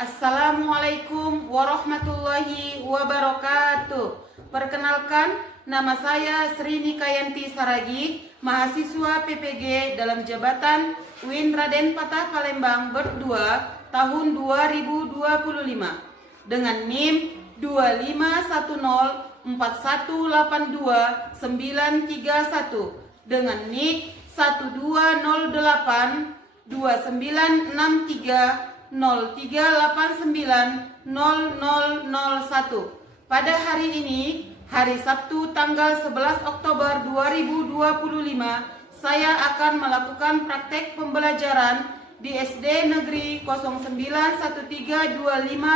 Assalamualaikum warahmatullahi wabarakatuh. Perkenalkan, nama saya Sri Nikayanti Saragi, mahasiswa PPG dalam jabatan UIN Raden Patah Palembang Ber 2 tahun 2025 dengan NIM 250418291 dengan NIK 12286903890001. Pada hari ini, hari Sabtu tanggal 11 Oktober 2025, saya akan melakukan praktek pembelajaran di SD Negeri 091325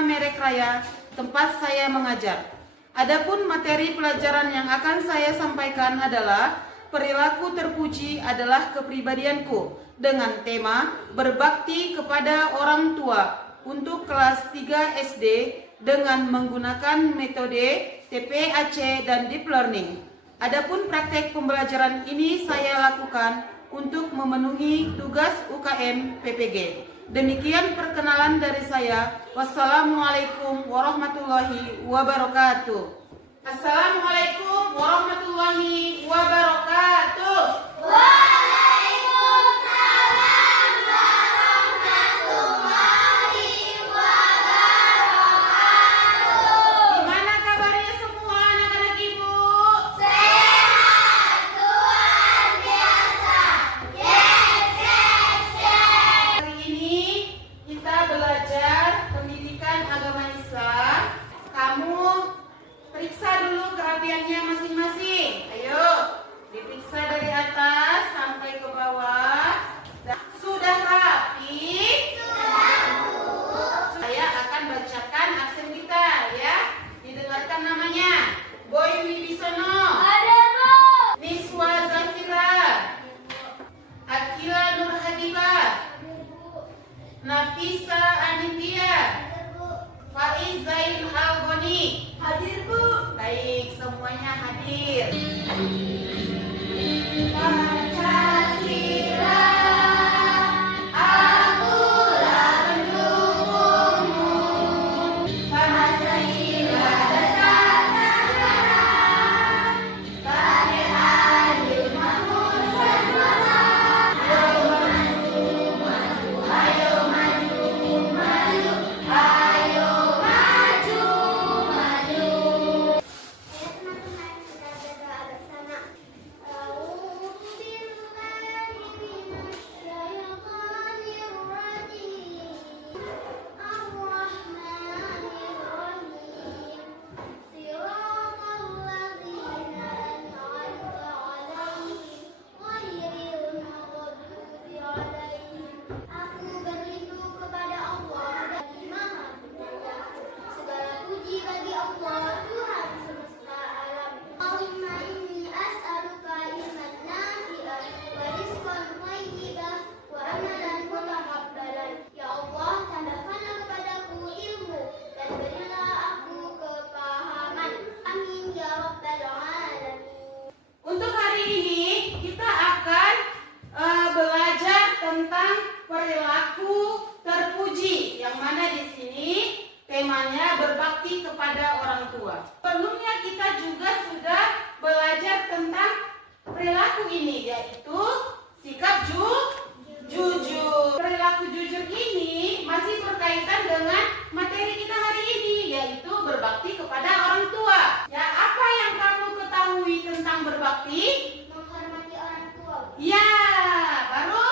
Merek Raya, tempat saya mengajar. Adapun materi pelajaran yang akan saya sampaikan adalah perilaku terpuji adalah kepribadianku dengan tema berbakti kepada orang tua untuk kelas 3 SD dengan menggunakan metode TPAC dan Deep Learning. Adapun praktek pembelajaran ini saya lakukan untuk memenuhi tugas UKM PPG. Demikian perkenalan dari saya. Wassalamualaikum warahmatullahi wabarakatuh. Assalamualaikum warahmatullahi wabarakatuh. Waalaikumsalam warahmatullahi wabarakatuh. Gimana kabarnya semua anak-anak ibu? Sehat, luar biasa. Yes, yes, yes. Hari ini kita belajar pendidikan agama Islam. Kamu periksa dulu kerapiannya masing-masing. Ayo, diperiksa dari atas sampai ke bawah. Sudah rapi? Sudah, Bu. Saya akan bacakan aksen kita ya. Didengarkan namanya. Boy Wibisono, Ada, Bu. Niswa Zafira, Akila Nur Hadibah, Nafisa Anindya, Faiz Zain Al-Goni. Hadir, Bu. Baik, semuanya hadir. Pancasila, akulah pendukungmu. Pancasila dasar negara, bagi adil makmur sentosa. Ayo maju, maju, ayo maju, maju. Teman-teman, kita berdoa bersama. Aku berlindung kepada Allah dari Maha Penyayang. Segala puji bagi Allah, Tuhan semesta alam. Allahumma inni as'aluka ilman nafi'an wa rizqan thayyiban wa amalan mutaqabbalan. Ya Allah, tambahkanlah kepadaku ilmu dan berilah aku kepahaman. Amin ya rabbal alamin. Untuk hari ini kita akan belajar tentang perilaku terpuji, yang mana di sini temanya berbakti kepada orang tua. Sebelumnya kita juga sudah belajar tentang perilaku ini, yaitu sikap jujur. Perilaku jujur ini masih berkaitan dengan materi kita hari ini, yaitu berbakti kepada orang tua. Ya, apa yang kamu ketahui tentang berbakti? Menghormati orang tua. Ya, baru?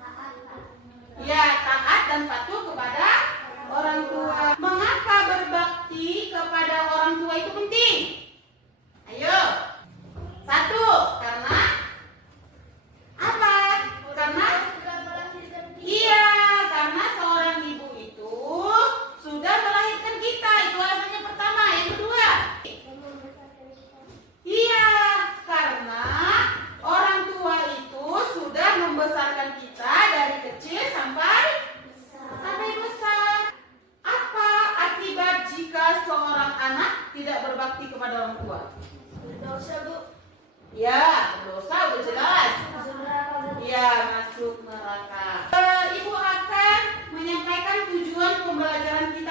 Taat. Ya, taat dan patuh kepada orang tua. Mengapa berbakti kepada orang tua itu penting? Ayo. Satu, karena apa? Karena iya, karena seorang ibu itu sudah melahirkan kita. Itu alasannya pertama. Yang kedua, iya, karena orang tua itu sudah membesarkan kita dari kecil sampai besar. Apa akibat jika seorang anak tidak berbakti kepada orang tua? Berdosa, Bu. Ya, dosa udah jelas. Saudara, Ya, masuk neraka. Ibu akan menyampaikan tujuan pembelajaran kita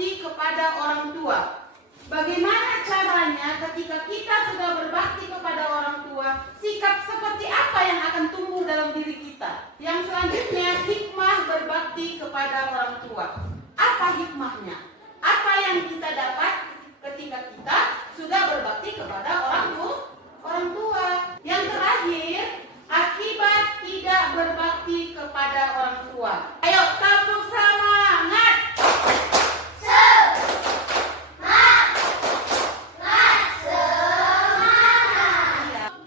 berbakti kepada orang tua. Bagaimana caranya ketika kita sudah berbakti kepada orang tua, sikap seperti apa yang akan tumbuh dalam diri kita? Yang selanjutnya, hikmah berbakti kepada orang tua. Apa hikmahnya? Apa yang kita dapat ketika kita sudah berbakti kepada orang tua? Yang terakhir, akibat tidak berbakti kepada orang tua. Ayo tepuk semangat.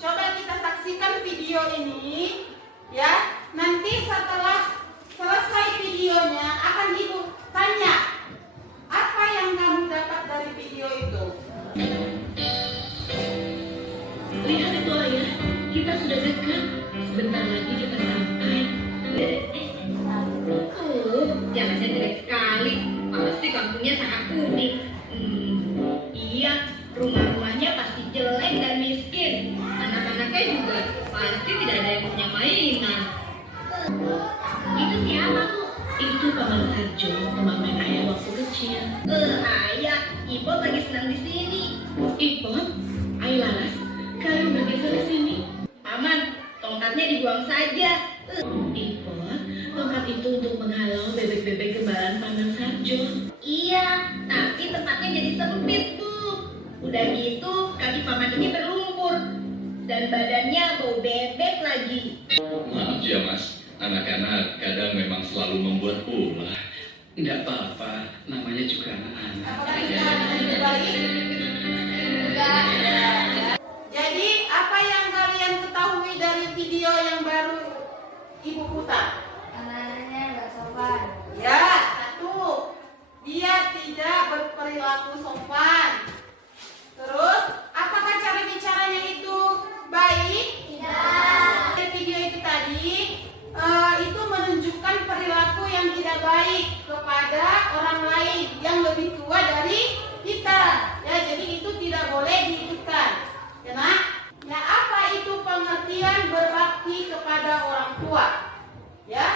Coba kita saksikan video ini ya. Nanti setelah selesai videonya akan Ibu tanya apa yang kamu dapat dari video itu. Lihat itu ayah, kita sudah dekat. Sebentar lagi kita sampai. Jalannya jelek sekali. Pasti kampungnya sangat unik. Iya, rumah-rumahnya pasti jelek dan miskin. Anak-anaknya juga pasti tidak ada yang punya mainan. Itu siapa tuh? Itu Paman Sarjo, teman main ayah waktu kecil. Ayah, Ipot lagi senang di sini. Ipot, ayo Laras, kalian bergeser ke sini. Paman, tongkatnya dibuang saja. Ipot, tongkat itu untuk menghalau bebek-bebek kembaran Paman Sarjo. Iya, tapi tempatnya jadi sempit tuh. Udah gitu, kaki Paman ini berlumpur dan badannya bau bebek lagi. Maaf ya Mas, anak-anak kadang memang selalu membuat ulah. Enggak apa-apa, namanya juga anak-anak. Apakah kita anak itu baik? Enggak. Jadi apa yang kalian ketahui dari video yang baru Ibu putar? Anak-anaknya nggak sopan. Ya, satu, dia tidak berperilaku sopan. Terus, apakah cara bicaranya itu baik? Tidak. Dari video itu tadi, itu menunjukkan perilaku yang tidak baik kepada orang lain yang lebih tua dari kita. Ya, jadi itu tidak boleh diikutkan. Ya, Nak? Ya, apa itu pengertian berbakti kepada orang tua? Ya.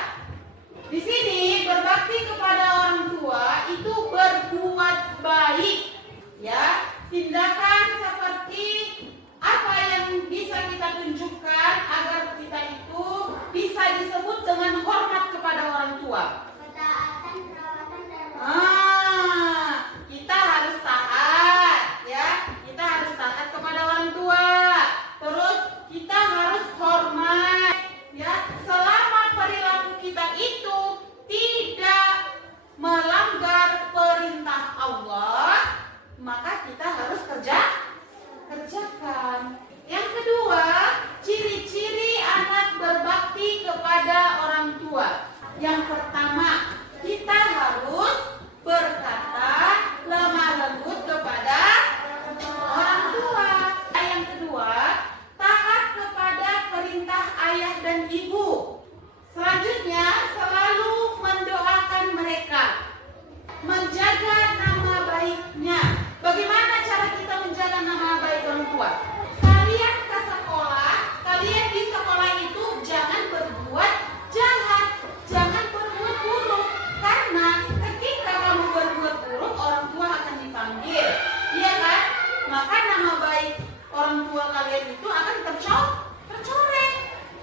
Di sini berbakti kepada orang tua itu berbuat baik. Ya, tindakan seperti apa yang bisa kita tunjukkan agar kita itu bisa disebut dengan hormat kepada orang tua. Ketaatan, perawatan, dan Kita harus taat, ya. Kita harus taat kepada orang tua. Terus kita harus hormat, ya. Selama perilaku kita itu tidak melanggar perintah Allah, maka kita harus kerjakan. Yang kedua, ciri-ciri anak berbakti kepada orang tua. Yang pertama, kita harus berkata lemah lembut kepada orang tua. Yang kedua, taat kepada perintah ayah dan ibu. Selanjutnya, selalu mendoakan mereka, menjaga nama baiknya. Bagaimana cara kita menjaga nama baik orang tua? Kalian ke sekolah, kalian di sekolah itu jangan berbuat jahat, jangan berbuat buruk. Karena ketika kamu berbuat buruk, orang tua akan dipanggil. Iya kan? Maka nama baik orang tua kalian itu akan tercoreng.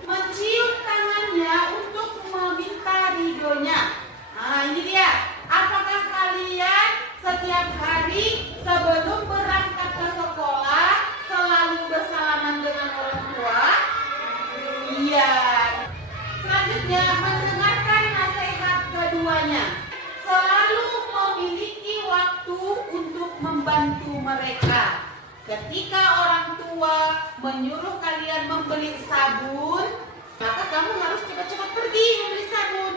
Mencium tangannya untuk meminta ridhonya. Nah, ini dia. Apakah kalian setiap hari sebelum berangkat ke sekolah selalu bersalaman dengan orang tua? Iya. Selanjutnya, mendengarkan nasihat keduanya. Selalu memiliki waktu untuk membantu mereka. Ketika orang tua menyuruh kalian membeli sabun, maka kamu harus cepat-cepat pergi membeli sabun.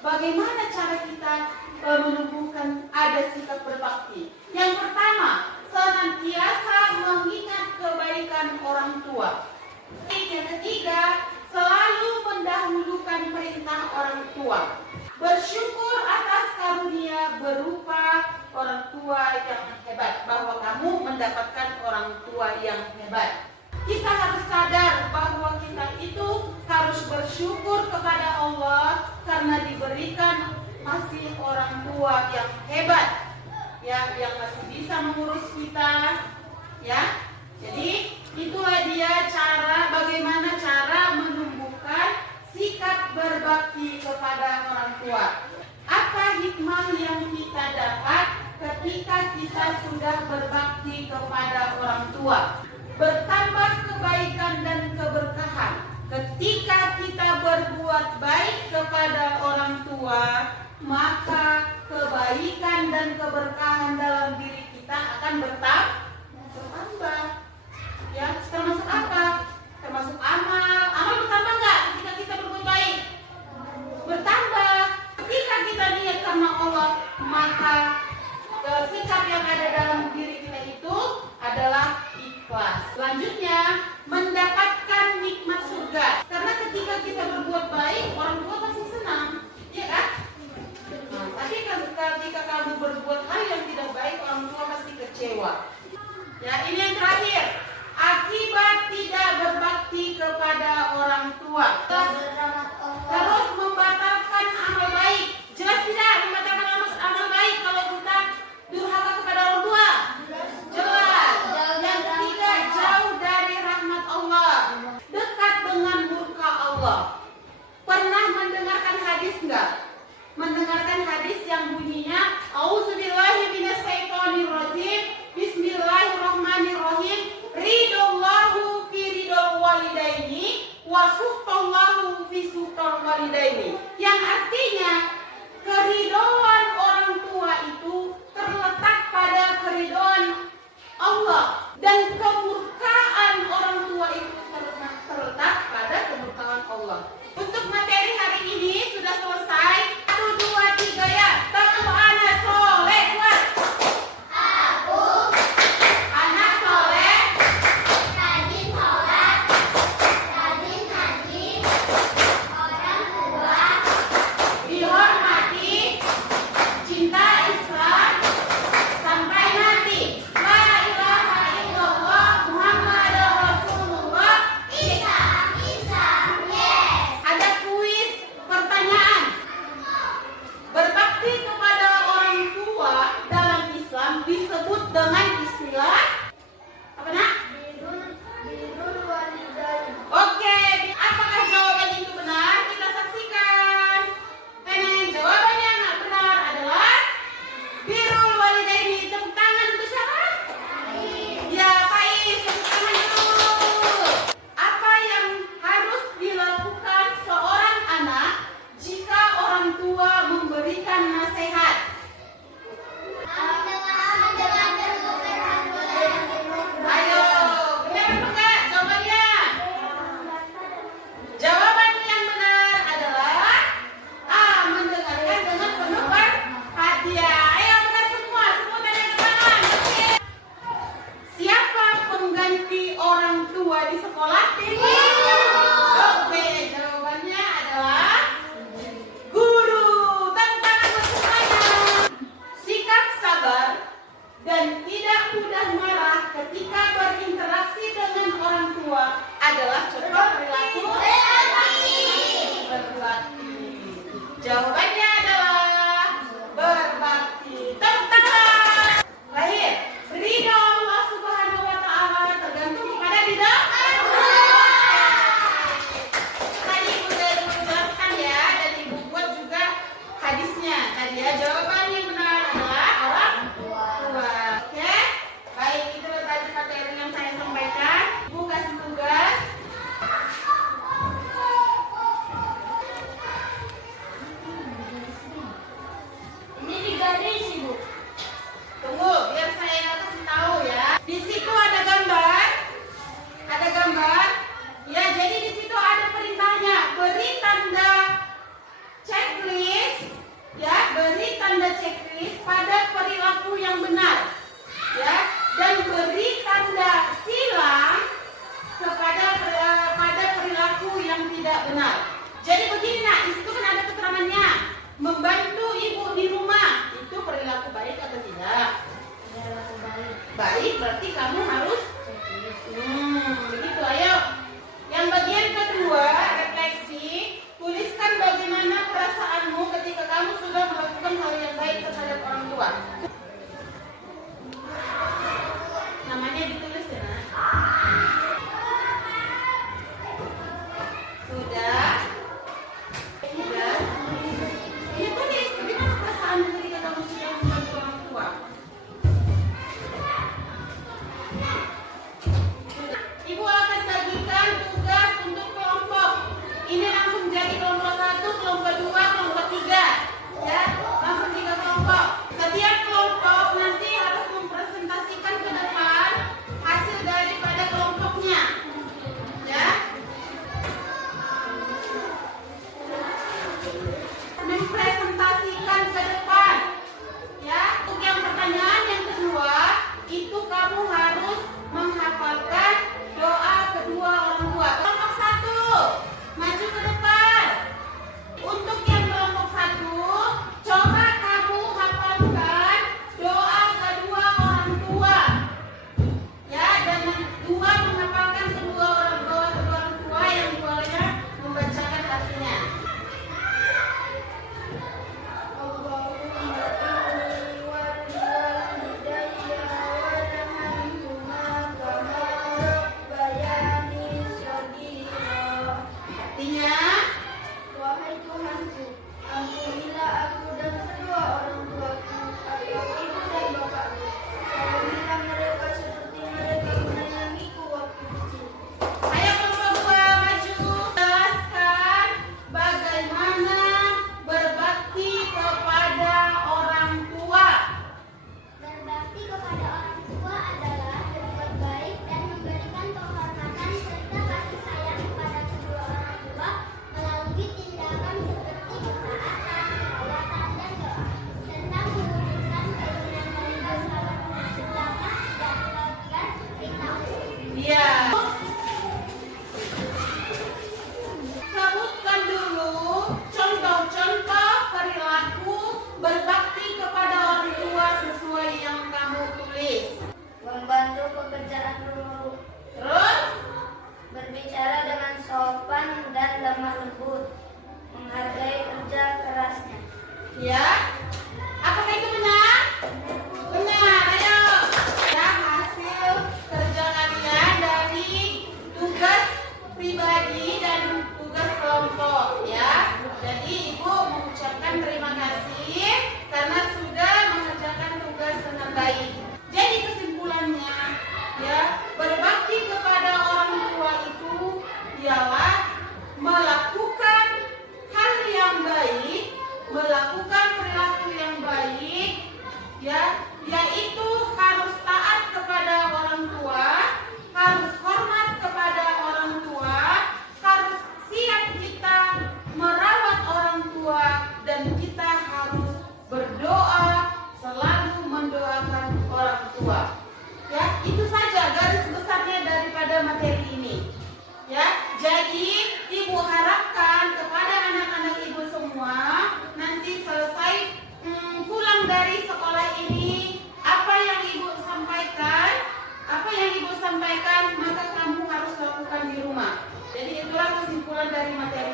Bagaimana cara kita menumbuhkan ada sikap berbakti? Yang pertama, senantiasa mengingat kebaikan orang tua. Yang ketiga, selalu mendahulukan perintah orang tua. Bersyukur atas karunia berupa orang tua yang hebat, bahwa kamu mendapatkan orang tua yang hebat. Kita harus sadar bahwa kita itu harus bersyukur kepada Allah karena diberikan masih orang tua yang hebat. ya, yang masih bisa mengurus kita, ya. Jadi itulah dia bagaimana cara menumbuhkan sikap berbakti kepada orang tua. Apa hikmah yang kita dapat ketika kita sudah berbakti kepada orang tua? Bertambah kebaikan dan keberkahan. Ketika kita berbuat baik kepada orang tua, maka kebaikan dan keberkahan dalam diri kita akan bertambah. Ya, termasuk apa? Termasuk amal. Amal bertambah nggak ketika kita berbuat baik? Bertambah. Ketika kita niat karena Allah, maka sikap yang ada dalam diri kita itu adalah ikhlas. Selanjutnya, mendapatkan nikmat surga. Karena ketika kita berbuat baik, orang tua pasti senang, ya kan? Nah, tapi ketika kamu berbuat hal yang tidak baik, orang tua pasti kecewa. Ya, ini yang terakhir. Akibat tidak berbakti kepada orang tua. Terus membatalkan amal baik. Jelas tidak membatalkan amal baik kalau kita durhaka kepada orang tua? Jelas. Yang ketiga, jauh dari rahmat Allah, dekat dengan murka Allah. Pernah mendengarkan hadis enggak? Mendengarkan hadis yang bunyinya A'udzubillahi minasyaitonirrajim, Bismillahirrahmanirrahim, ridallahu fi ridal walidaini wa suhtallahu fi suhtal walidaini. Yang artinya keridhaan orang tua itu terletak pada keridhaan Allah, dan kemurkaan orang tua itu terletak pada kemurkaan Allah. Untuk materi hari ini sudah selesai. 1, 2, 3 ya. Tahu anak soleh buat. Aku Anak soleh rajin sholat, rajin ngaji, orang tua dihormati, cinta Islam sampai mati. La ilaha illallah Muhammadur Rasulullah. bisa, yes. Ada kuis pertanyaan. Berbakti kepada orang tua dalam Islam disebut dengan istilah apa nak? Birrul walidain. Oke, apakah jawaban itu benar? Kita saksikan. Jawaban yang benar adalah birrul walidaini. Tepuk tangan untuk siapa? Ya, Faiz, tepuk tangan dulu. Apa yang harus dilakukan seorang anak jika orang tua memberikan nasihat? Ayo, benar apa enggak jawabannya? Jawaban yang benar adalah A, mendengarkan dengan penuh perhatian. Ayo benar semua tanda tangan. Oke. Siapa pengganti orang tua di sekolah? Oke, jawabannya adalah guru. Tepuk tangan buat semuanya. Sikap sabar dan tidak mudah marah ketika berinteraksi dengan orang tua adalah contoh perilaku berbakti. Jawabannya adalah berbakti. Tepuk tangan. Terakhir, ridho Allah Subhanahu wa Ta'ala tergantung kepada ridho Allah. Tadi udah dijelaskan ya, dan ibu buat juga hadisnya. Tadi ya, jawaban yang benar adalah orang tua. Oke, baik, itu tadi materi yang saya sampaikan. Ibu kasih tugas. Ini digaris ibu. Tunggu, biar saya kasih tahu ya. Di situ ada gambar. Ada gambar. Ya, jadi di situ ada perintahnya. Beri tanda checklist. Ya, beri tanda checklist pada perilaku yang benar. Ya, dan beri tanda silang kepada pada perilaku yang tidak benar. Jadi begini nak, di situ kan ada keterangannya. Membantu ibu di rumah itu perilaku baik atau tidak? Baik, berarti kamu harus begitu. Ayo. Yang bagian kedua, refleksi. Tuliskan bagaimana perasaanmu ketika kamu sudah melakukan hal yang baik terhadap orang tua. wahai Tuhanku, ampunilah aku dan kedua orang tuaku atau ibu dan bapakku. Sayangilah mereka seperti mereka menyayangiku waktu kecil. Ayo kelompok 2 maju. Jelaskan bagaimana berbakti kepada orang tua. Berbakti kepada orang tua adalah berbuat baik dan memberikan penghormatan serta kasih sayang kepada kedua orang tua melalui tindakan seperti ketaatan, perawatan, dan doa, serta mewujudkan keinginan mereka selama tidak melanggar perintah. Iya. Sebutkan dulu contoh-contoh perilaku berbakti kepada orang tua sesuai yang kamu tulis. Membantu pekerjaan rumah, Terus, berbicara dengan sopan dan lemah lembut, menghargai kerja kerasnya. ya. Apakah itu benar? Benar. Ayo. Ya, hasil kerja kalian dari tugas pribadi dan tugas kelompok, ya. Jadi Ibu mengucapkan terima kasih karena sudah mengerjakan tugas dengan baik. Jadi kesimpulannya, ya, berbakti kepada orang tua itu ialah melakukan hal yang baik, melakukan perilaku yang baik, ya, yaitu harus taat kepada orang tua, harus hormat kepada orang tua, harus siap kita merawat orang tua, dan kita harus berdoa, selalu mendoakan orang tua. Ya, itu saja garis besarnya daripada materi ini. Ya, jadi Ibu harapkan kepada anak-anak Ibu semua nanti selesai pulang dari sekolah ini, apa yang Ibu sampaikan, maka kamu harus lakukan di rumah. Jadi itulah kesimpulan dari materi